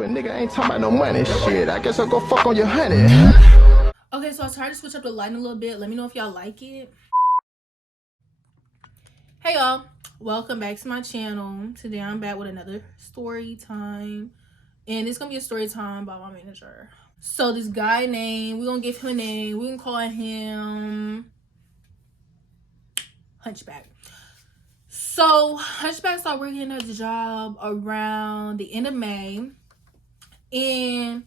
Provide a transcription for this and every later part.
If a nigga ain't talking about no money, shit, I guess I'll go fuck on your honey. Okay, so I tried to switch up the lighting a little bit. Let me know if y'all like it. Hey y'all, welcome back to my channel. Today I'm back with another story time. And it's gonna be a story time by my manager. So this guy name, we're gonna give him a name. We can call him Hunchback. So Hunchback started working at the job around the end of May. And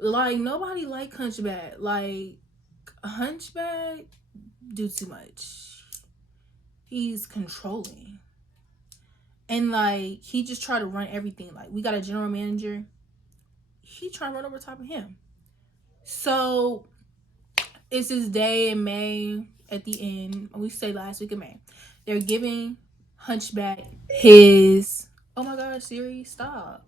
like nobody liked Hunchback. Like Hunchback do too much. He's controlling. And like he just tried to run everything. Like we got a general manager. He trying to run over top of him. So it's this day in May at the end. We say last week of May. They're giving Hunchback his, oh my god, Siri, stop.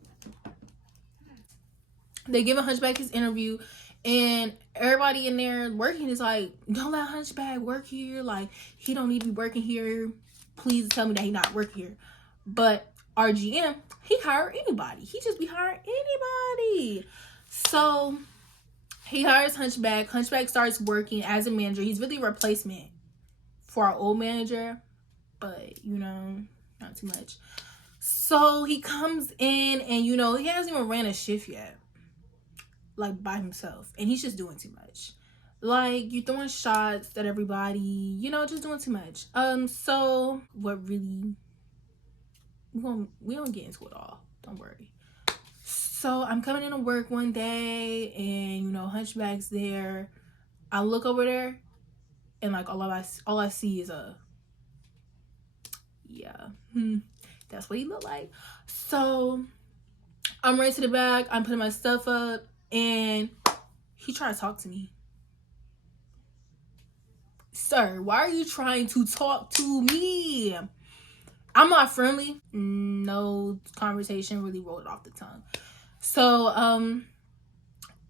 They giving Hunchback his interview, and everybody in there working is like, don't let Hunchback work here. Like, he don't need to be working here. Please tell me that he not working here. But our GM, he hire anybody. He just be hiring anybody. So he hires Hunchback. Hunchback starts working as a manager. He's really a replacement for our old manager, but you know, not too much. So he comes in and you know, he hasn't even ran a shift yet. Like by himself, and he's just doing too much. Like you're throwing shots at everybody, you know, just doing too much. So what really, we don't get into it all, don't worry. So I'm coming into work one day and you know, Hunchback's there. I look over there and like all I see is a, yeah, that's what he looked like. So I'm right to the back, I'm putting my stuff up, and he tried to talk to me. Sir, why are you trying to talk to me? I'm not friendly. No conversation really rolled off the tongue. So,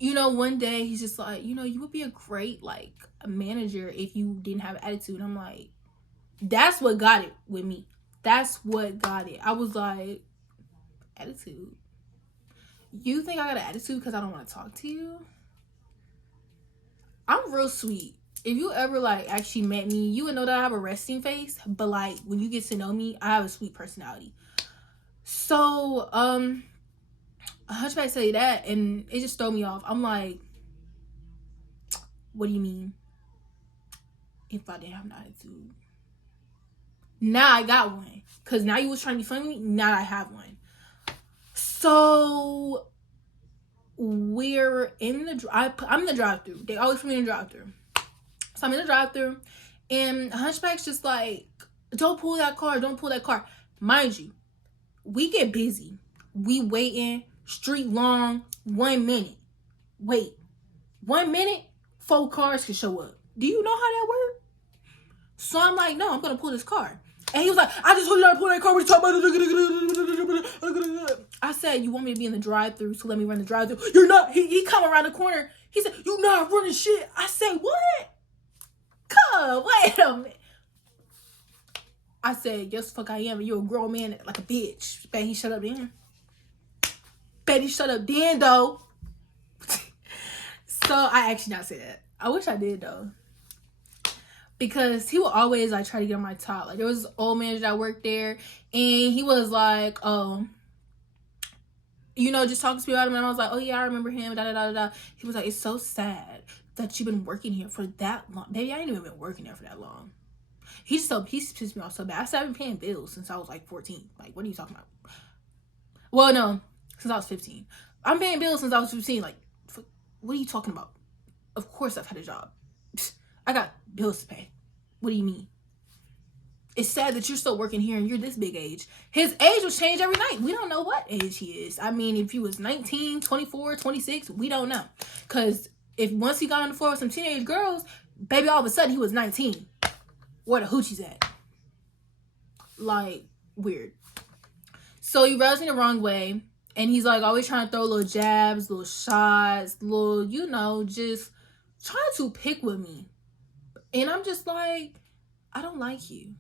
you know, one day he's just like, you know, you would be a great, like, a manager if you didn't have attitude. I'm like, that's what got it with me. That's what got it. I was like, attitude? You think I got an attitude because I don't want to talk to you? I'm real sweet. If you ever like actually met me, you would know that I have a resting face, but like when you get to know me, I have a sweet personality. So Hunchback say that and it just threw me off. I'm like, what do you mean if I didn't have an attitude? Now I got one, because now you was trying to be funny with me. Now I have one. So we're in the I'm in the drive-thru. They always put me in the drive-thru. So I'm in the drive-thru and Hunchback's just like, don't pull that car, don't pull that car. Mind you, we get busy. We waiting, street long, 1 minute. Wait, 1 minute, 4 cars can show up. Do you know how that works? So I'm like, no, I'm gonna pull this car. And he was like, I just told you not to pull that car. What are you talking about? I said, you want me to be in the drive-thru, so let me run the drive-thru. You're not. He come around the corner. He said, you not running shit. I said, what? Come, wait a minute. I said, yes, fuck I am. And you're a grown man like a bitch. Bet he shut up then. Bet he shut up then, though. So I actually not say that. I wish I did, though. Because he would always like try to get on my top. Like there was this old manager that worked there, and he was like, you know, just talking to me about him, and I was like, oh yeah, I remember him. Da da da da. He was like, it's so sad that you've been working here for that long. Baby, I ain't even been working there for that long. He pissed me off so bad. I said I've been paying bills since I was like 14. Like, what are you talking about? Well, no, since I was 15. I'm paying bills since I was 15. Like, what are you talking about? Of course I've had a job. I got bills to pay. What do you mean? It's sad that you're still working here and you're this big age. His age will change every night. We don't know what age he is. I mean, if he was 19, 24, 26, we don't know. Because if once he got on the floor with some teenage girls, baby, all of a sudden he was 19. Where the hoochie's at? Like, weird. So he rubs me the wrong way. And he's like always trying to throw little jabs, little shots, little, you know, just trying to pick with me. And I'm just like, I don't like you.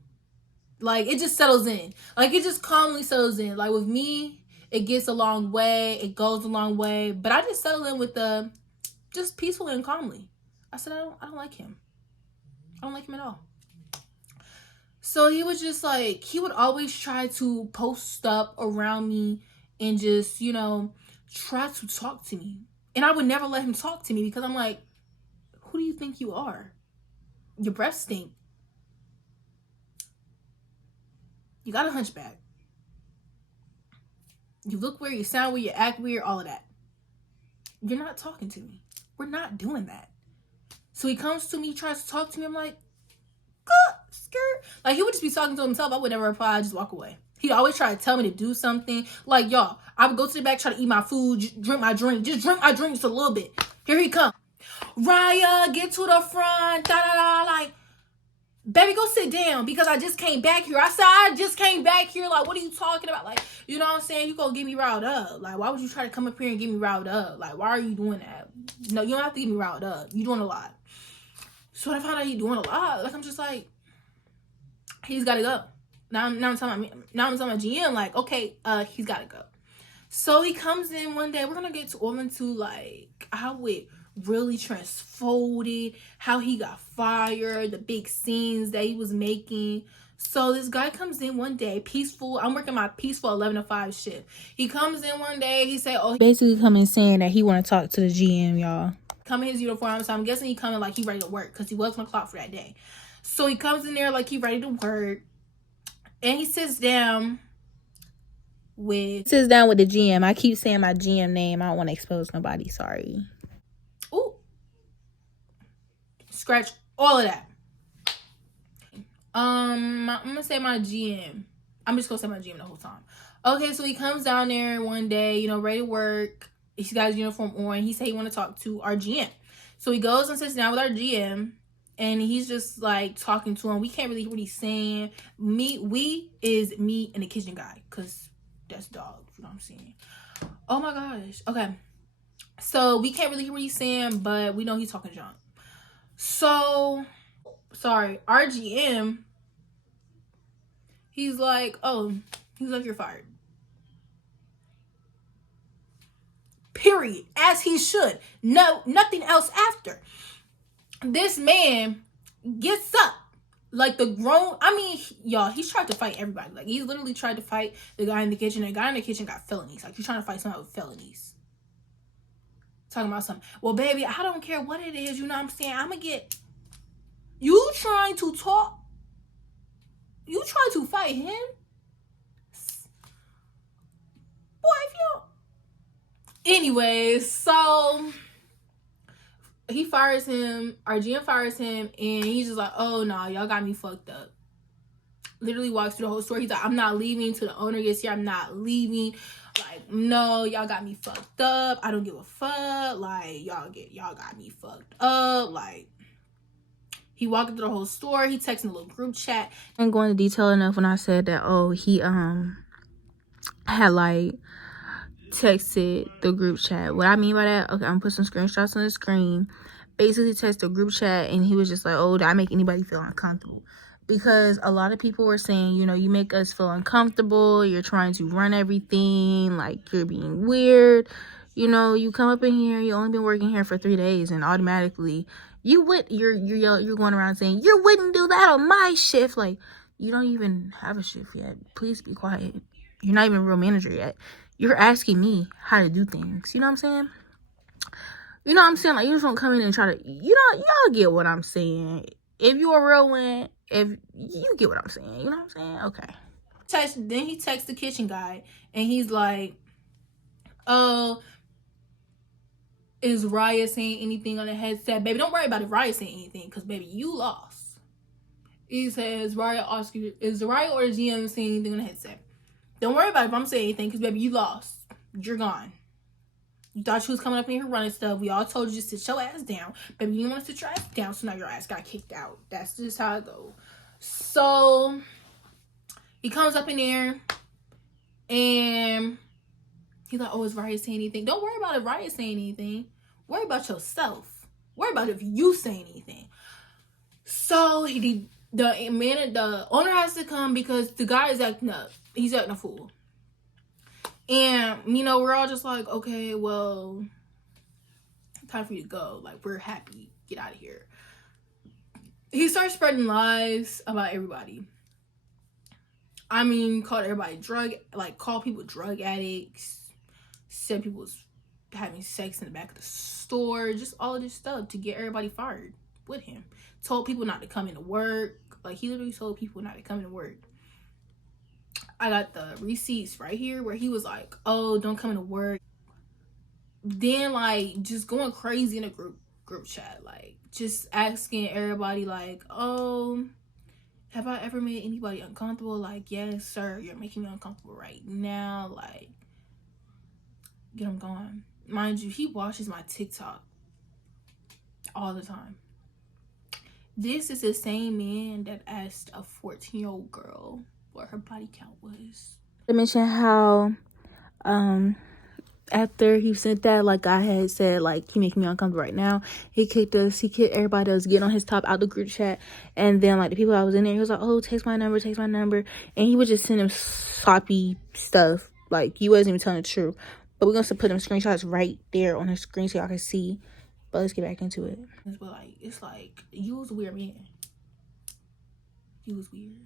Like, it just settles in. Like, it just calmly settles in. Like, with me, it gets a long way, it goes a long way. But I just settle in with the just peacefully and calmly. I said I don't like him. I don't like him at all. So he was just like, he would always try to post up around me and just, you know, try to talk to me. And I would never let him talk to me because I'm like, who do you think you are? Your breath stink. You got a hunchback. You look weird, you sound weird, you act weird, all of that. You're not talking to me. We're not doing that. So he comes to me, tries to talk to me. I'm like, skirt. Like, he would just be talking to himself. I would never reply. I'd just walk away. He'd always try to tell me to do something. Like, y'all, I would go to the back, try to eat my food, drink my drink. Just drink my drink just a little bit. Here he come. Raya, get to the front. Da da da. Like, baby, go sit down because I just came back here. I said, I just came back here. Like, what are you talking about? Like, you know what I'm saying? You gonna get me riled up. Like, why would you try to come up here and get me riled up? Like, why are you doing that? No, you don't have to get me riled up. You're doing a lot. So when I found out he's doing a lot, like, I'm just like, he's gotta go. Now I'm telling my GM, like, okay, he's gotta go. So he comes in one day. We're gonna get all into like how it really transfolded, how he got fired, the big scenes that he was making. So this guy comes in one day, peaceful. I'm working my peaceful 11 to 5 shift. He comes in one day. He said, "Oh, basically coming saying that he want to talk to the GM, y'all. Come in his uniform, so I'm guessing he coming like he ready to work because he was on the clock for that day. So he comes in there like he ready to work, and he sits down with the GM. I keep saying my GM name. I don't want to expose nobody. Sorry. Ooh, scratch all of that. I'm gonna say my GM. I'm just gonna say my GM the whole time. Okay, so he comes down there one day, you know, ready to work. He's got his uniform on. He said he want to talk to our GM. So he goes and sits down with our GM, and he's just like talking to him. We can't really hear what he's saying. We is me and the kitchen guy, cause that's dogs. You know what I'm saying? Oh my gosh. Okay. So we can't really hear what he's saying, but we know he's talking junk. So, sorry, our GM. He's like, you're fired. Period. As he should. No, nothing else after. This man gets up like the grown. I mean, y'all, he's tried to fight everybody. Like, he literally tried to fight the guy in the kitchen. The guy in the kitchen got felonies. Like, you're trying to fight somebody with felonies. Talking about something. Well, baby, I don't care what it is. You know what I'm saying? I'm gonna get. You trying to talk? You trying to fight him? Boy, if you don't. Anyways, so he fires him. Our GM fires him, and he's just like, "Oh no, y'all got me fucked up." Literally walks through the whole story. He's like, "I'm not leaving till the owner gets here. I'm not leaving. Like, no, y'all got me fucked up. I don't give a fuck. Like, y'all got me fucked up. Like." He walked through the whole store. He texted a little group chat. I didn't go into detail enough when I said that, he had like texted the group chat. What I mean by that, okay, I'm gonna put some screenshots on the screen. Basically texted the group chat, and he was just like, "Oh, did I make anybody feel uncomfortable?" Because a lot of people were saying, you know, you make us feel uncomfortable. You're trying to run everything. Like, you're being weird. You know, you come up in here, you only been working here for 3 days, and automatically you're going around saying, "You wouldn't do that on my shift." Like, you don't even have a shift yet. Please be quiet. You're not even a real manager yet. You're asking me how to do things. You know what I'm saying? You know what I'm saying? Like, you just don't come in and try to, y'all get what I'm saying. If you're a real one, if you get what I'm saying, you know what I'm saying? Okay. Then he texts the kitchen guy, and he's like, "Oh, is Raya saying anything on the headset?" Baby, don't worry about if Raya saying anything, because, baby, you lost. He says, Raya asks you, is Raya or the GM saying anything on the headset? Don't worry about it if I'm saying anything, because, baby, you lost. You're gone. You thought you was coming up in here running stuff. We all told you to sit your ass down. Baby, you didn't want to sit your ass down, so now your ass got kicked out. That's just how it goes. So, he comes up in there, and he's like, "Oh, is Raya saying anything?" Don't worry about if Raya saying anything. Worry about yourself. Worry about if you say anything. So, the owner has to come because the guy is acting up. He's acting a fool. And, you know, we're all just like, okay, well, time for you to go. Like, we're happy. Get out of here. He starts spreading lies about everybody. I mean, called everybody called people drug addicts, said people was having sex in the back of the store, just all of this stuff to get everybody fired with him. Told people not to come into work. Like, he literally told people not to come into work. I got the receipts right here where he was like, oh, don't come into work. Then, like, just going crazy in a group chat, like, just asking everybody, like, oh, have I ever made anybody uncomfortable? Like, yes, sir, you're making me uncomfortable right now. Like, get him going. Mind you, he watches my TikTok all the time. This is the same man that asked a 14-year-old girl what her body count was. I mentioned how after he sent that, like I had said, like, he making me uncomfortable right now. He kicked everybody that was getting on his top out the group chat. And then, like, the people I was in there, he was like, oh, text my number. And he would just send him sloppy stuff. Like, he wasn't even telling the truth. But we're going to put them screenshots right there on his screen so y'all can see. But let's get back into it. But, like, it's like, you was a weird man. You was weird.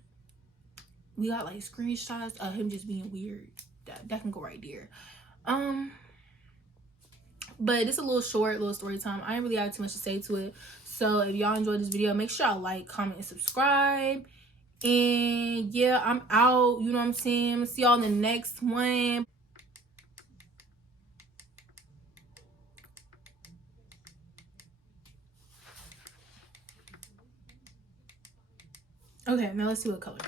We got, like, screenshots of him just being weird. That can go right there. But it's a little story time. I didn't really have too much to say to it. So if y'all enjoyed this video, make sure y'all like, comment, and subscribe. And yeah, I'm out. You know what I'm saying? See y'all in the next one. Okay, now let's see what color.